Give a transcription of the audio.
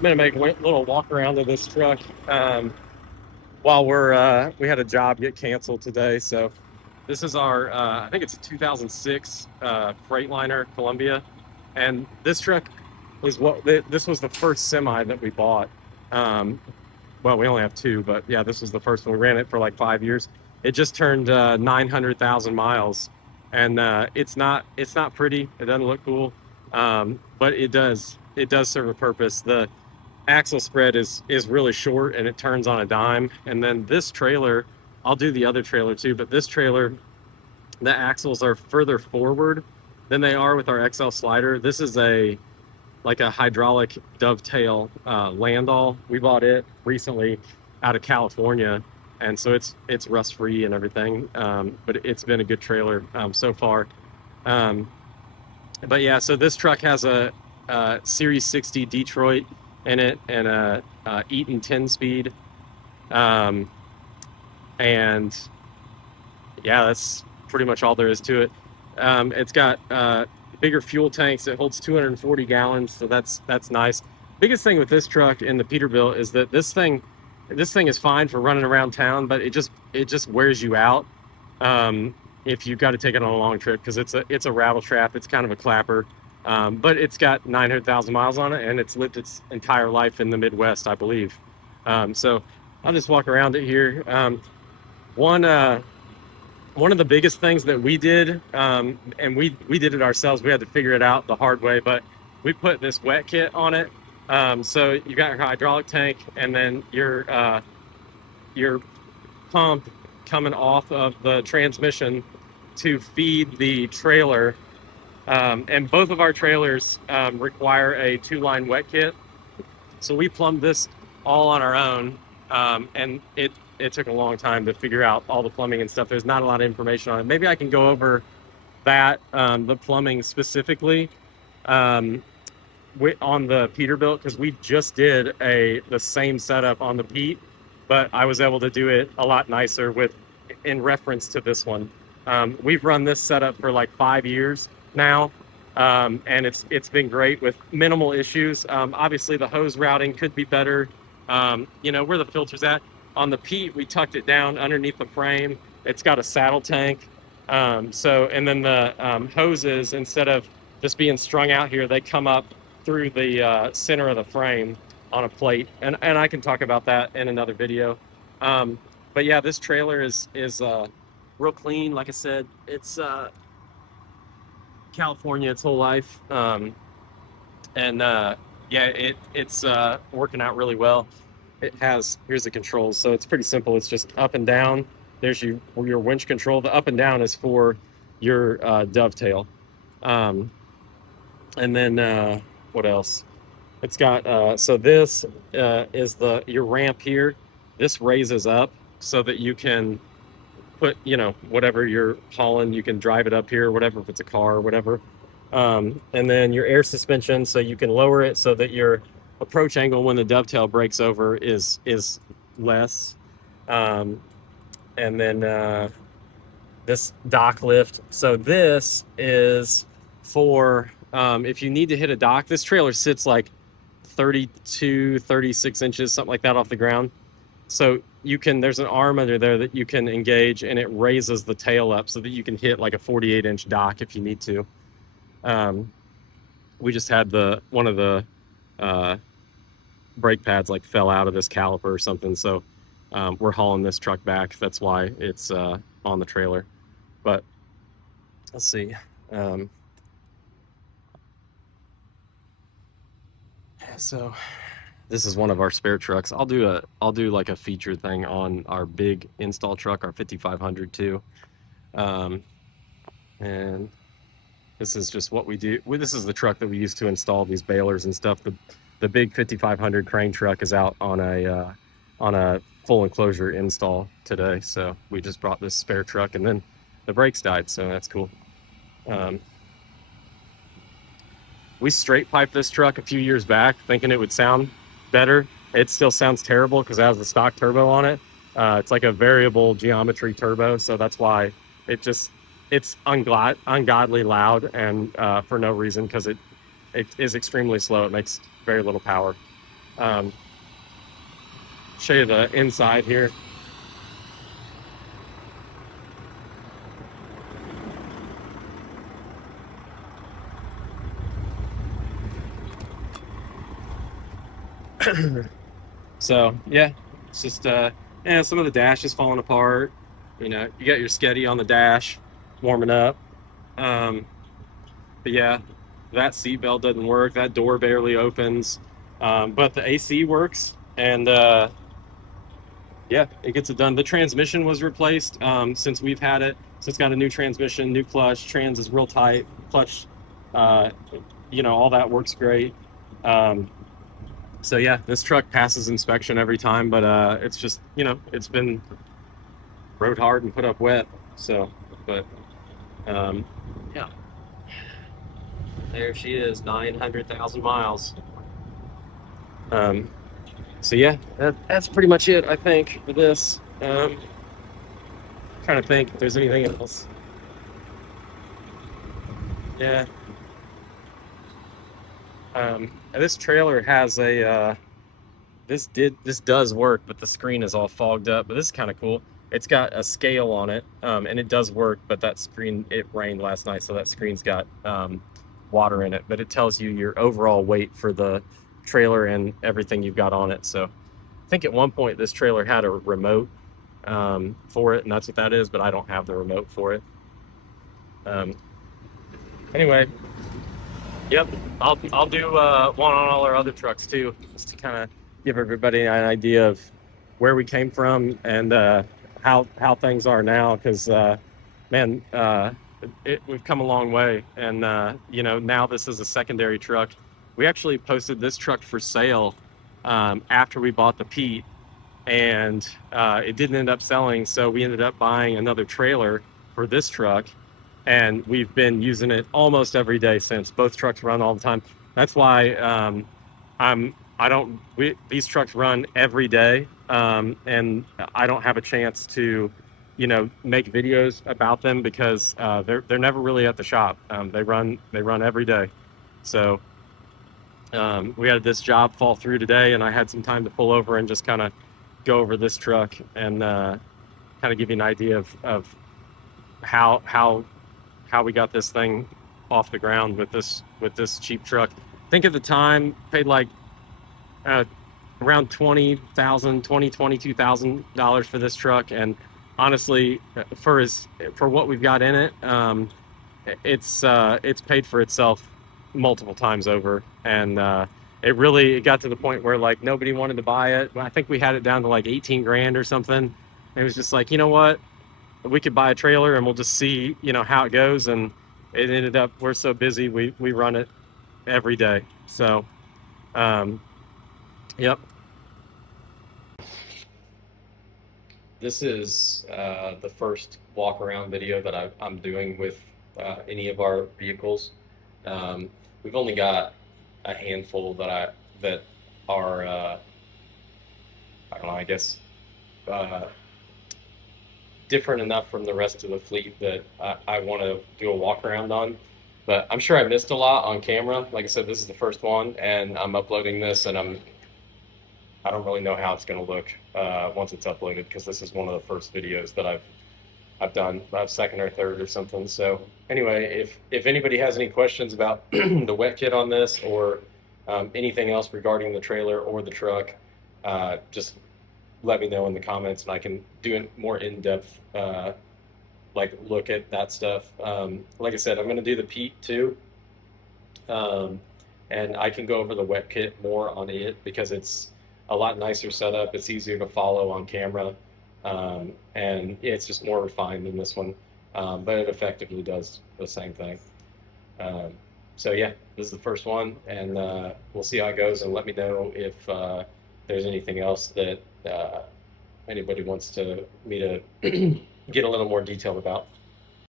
I'm gonna make a little walk around of this truck. While we had a job get canceled today, so this is our I think it's a 2006 Freightliner Columbia, and this truck is this was the first semi that we bought. Um, well, we only have two, but yeah, this was the first one. We ran it for like 5 years. It just turned 900,000 miles, and it's not pretty. It doesn't look cool, but it does serve a purpose. The axle spread is really short and it turns on a dime. And then this trailer, I'll do the other trailer too, but this trailer, the axles are further forward than they are with our XL slider. This is a hydraulic dovetail landau. We bought it recently out of California, and so it's rust free and everything. But it's been a good trailer so far. Um, but yeah, so this truck has a Series 60 Detroit in it and a Eaton 10 speed. Um, and yeah, that's pretty much all there is to it. It's got bigger fuel tanks. It holds 240 gallons, so that's nice. Biggest thing with this truck in the Peterbilt is that this thing is fine for running around town, but it just wears you out if you've got to take it on a long trip, because it's a rattle trap. It's kind of a clapper. But it's got 900,000 miles on it, and it's lived its entire life in the Midwest, I believe. So I'll just walk around it here. One one of the biggest things that we did, and we did it ourselves. We had to figure it out the hard way, but we put this wet kit on it. So you got your hydraulic tank, and then your pump coming off of the transmission to feed the trailer. And both of our trailers require a 2-line wet kit. So we plumbed this all on our own, and it took a long time to figure out all the plumbing and stuff. There's not a lot of information on it. Maybe I can go over that, the plumbing specifically, on the Peterbilt, because we just did the same setup on the Pete, but I was able to do it a lot nicer in reference to this one. We've run this setup for like 5 years now, and it's been great with minimal issues. Obviously, the hose routing could be better. Where the filter's at. On the Pete, we tucked it down underneath the frame. It's got a saddle tank. And then the hoses, instead of just being strung out here, they come up through the center of the frame on a plate. And I can talk about that in another video. But yeah, this trailer is real clean. Like I said, it's California its whole life. It's working out really well. Here's the controls. So it's pretty simple. It's just up and down. There's your winch control. The up and down is for your dovetail. And then what else? It's got, so this is your ramp here. This raises up so that you can put, whatever you're hauling, you can drive it up here, whatever, if it's a car or whatever. And then your air suspension, so you can lower it so that your approach angle when the dovetail breaks over is less. And then this dock lift. So this is for if you need to hit a dock. This trailer sits like 36 inches, something like that, off the ground. So there's an arm under there that you can engage, and it raises the tail up so that you can hit like a 48-inch dock if you need to. We just had one of the brake pads like fell out of this caliper or something, so we're hauling this truck back. That's why it's on the trailer. But let's see. So this is one of our spare trucks. I'll do like a feature thing on our big install truck, our 5500 too. And this is just what we do. This is the truck that we use to install these balers and stuff. The big 5500 crane truck is out on a full enclosure install today. So we just brought this spare truck, and then the brakes died, so that's cool. We straight piped this truck a few years back thinking it would sound better. It still sounds terrible because it has the stock turbo on it. It's like a variable geometry turbo, so that's why it's ungodly loud, and for no reason, because it is extremely slow. It makes very little power. Um, show you the inside here. So yeah, it's just yeah, some of the dash is falling apart. You know, you got your sketty on the dash warming up. Um, but yeah, that seatbelt doesn't work. That door barely opens. But the AC works, and yeah, it gets it done. The transmission was replaced since we've had it. So it's got a new transmission, new clutch. Trans is real tight. Clutch, uh, you know, all that works great. Um, so yeah, this truck passes inspection every time, but it's just, you know, it's been rode hard and put up wet. So, but um, yeah, there she is, 900,000 miles. Um, so yeah, that's pretty much it, I think, for this. Trying to think if there's anything else. Yeah. This trailer has a this does work, but the screen is all fogged up. But this is kind of cool. It's got a scale on it, and it does work. But that screen, it rained last night, so that screen's got water in it. But it tells you your overall weight for the trailer and everything you've got on it. So I think at one point this trailer had a remote for it, and that's what that is. But I don't have the remote for it. Um, anyway, yep, I'll do one on all our other trucks too, just to kind of give everybody an idea of where we came from and how things are now. Because man, we've come a long way, and you know, now this is a secondary truck. We actually posted this truck for sale after we bought the Pete, and it didn't end up selling, so we ended up buying another trailer for this truck, and we've been using it almost every day since. Both trucks run all the time. That's why I don't these trucks run every day, and I don't have a chance to, you know, make videos about them because they're never really at the shop. They run every day. So we had this job fall through today, and I had some time to pull over and just kind of go over this truck and kind of give you an idea of how we got this thing off the ground with this cheap truck. I think at the time paid like uh, around $22,000 for this truck, and honestly, for what we've got in it, it's paid for itself multiple times over, and it got to the point where like nobody wanted to buy it. I think we had it down to like 18 grand or something. It was just like, you know what, we could buy a trailer and we'll just see, you know, how it goes. And it ended up, we're so busy, we run it every day. So yep, this is the first walk around video that I'm doing with any of our vehicles. We've only got a handful that are I don't know, I guess uh, different enough from the rest of the fleet that I want to do a walk around on. But I'm sure I missed a lot on camera. Like I said, this is the first one, and I'm uploading this, and I don't really know how it's going to look once it's uploaded, because this is one of the first videos that I've done, second or third or something. So anyway, if anybody has any questions about the wet kit on this, or anything else regarding the trailer or the truck, just let me know in the comments, and I can do a more in-depth like look at that stuff. Like I said, I'm going to do the Pete too, um, and I can go over the wet kit more on it because it's a lot nicer setup. It's easier to follow on camera, and it's just more refined than this one, but it effectively does the same thing. Um, so yeah, this is the first one, and we'll see how it goes, and let me know if there's anything else that anybody wants me to get a little more detailed about.